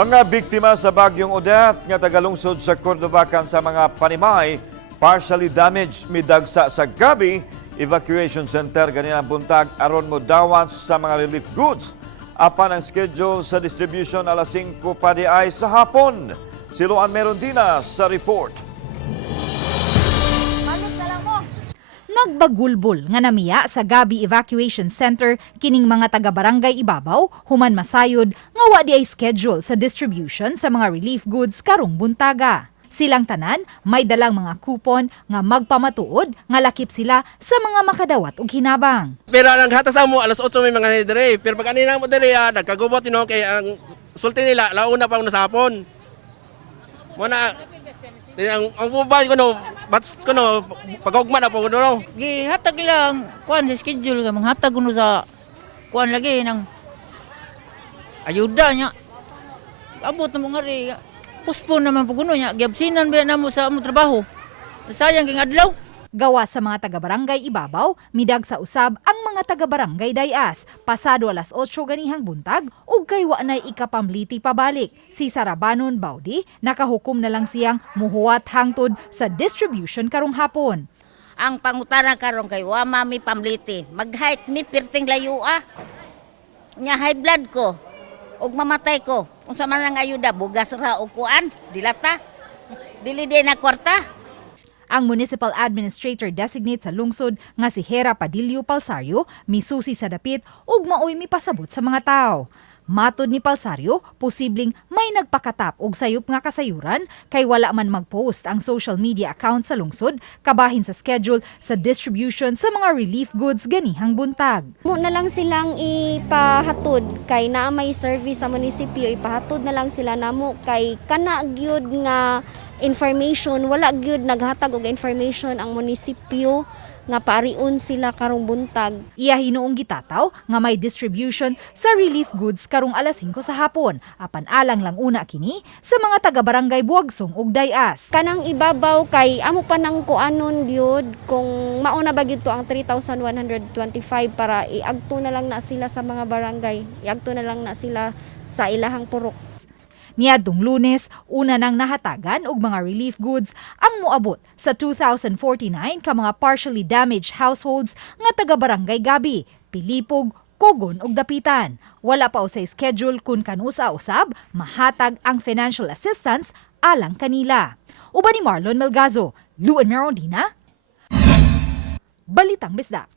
Mga biktima sa bagyong Odette nga tagalungsod sa Cordobacan sa mga panimay, partially damaged, midagsa sa gabi, evacuation center ganyan buntag aron mo dawat sa mga relief goods. Apan ang schedule sa distribution alas 5 pa di ay sa hapon. Si Luan Merondina sa report. Nagbagulbol nga namiya sa Gabi Evacuation Center kining mga taga-barangay Ibabaw human masayod nga wa di ay schedule sa distribution sa mga relief goods karong buntaga. Silang tanan may dalang mga kupon nga magpamatuod nga lakip sila sa mga makadawat og hinabang. Pero ang hatas mo alas 8 may mga dire. Pero pag kanina mo dire nagkagubot kay ang sulti nila launa pa na sa hapon. Muna ang bubay ko no, bats ko no, pag-ugma na po ko no. Gihatag lang kuan sa schedule nga manghatag kuno sa kuan lagi ng ayuda nya. Abot na mo nga ri. Puspon naman po kuno nya, giabsinan ba namo sa among trabaho. Sayang king adlaw. Gawa sa mga taga-barangay Ibabaw, midag sa usab ang mga taga-barangay Dayas. Pasado alas 8 ganihang buntag, ug kay wa nay ikapamliti pabalik. Si Sarabanon Baudi, nakahukom na lang siyang muhuwat hangtod sa distribution karong hapon. Ang pangutana karon kay wa mami pamliti. Mag-height mi pirting layo Nya high blood ko. Og mamatay ko. Unsa man ang ayuda bugas ra og kuan, dilata. Dili di na kwarta. Ang Municipal Administrator Designate sa lungsod nga si Hera Padillo Palsario misusi sa dapit ug maoy mipasabot sa mga tao. Matod ni Palsario, posibleng may nagpakatap og sayop nga kasayuran kay wala man mag-post ang social media account sa lungsod kabahin sa schedule sa distribution sa mga relief goods ganihang buntag. Mo na lang silang ipahatod kay naa may service sa munisipyo, ipahatod na lang sila namo kay kana gyud nga information, wala gyud naghatag og information ang munisipyo nga paariun sila karong buntag. Iya hinuong gitataw nga may distribution sa relief goods karong alas 5 sa hapon. Apan alang lang una kini sa mga taga-barangay Buagsong ug Dayas. Kanang Ibabaw kay amo pa nang kuanon gyud kung mauna ba gyud to ang 3,125 para iagto na lang na sila sa mga barangay. Iagto na lang na sila sa ilahang purok. Niadtong Lunes, una nang nahatagan og mga relief goods ang moabot sa 2,049 ka mga partially damaged households nga taga-barangay Gabi, Pilipog, Kogon ug Dapitan. Wala pa usay schedule kung kanusa usab mahatag ang financial assistance alang kanila. Uban ni Marlon Melgazo, Luan Merondina, Balitang Bisdak.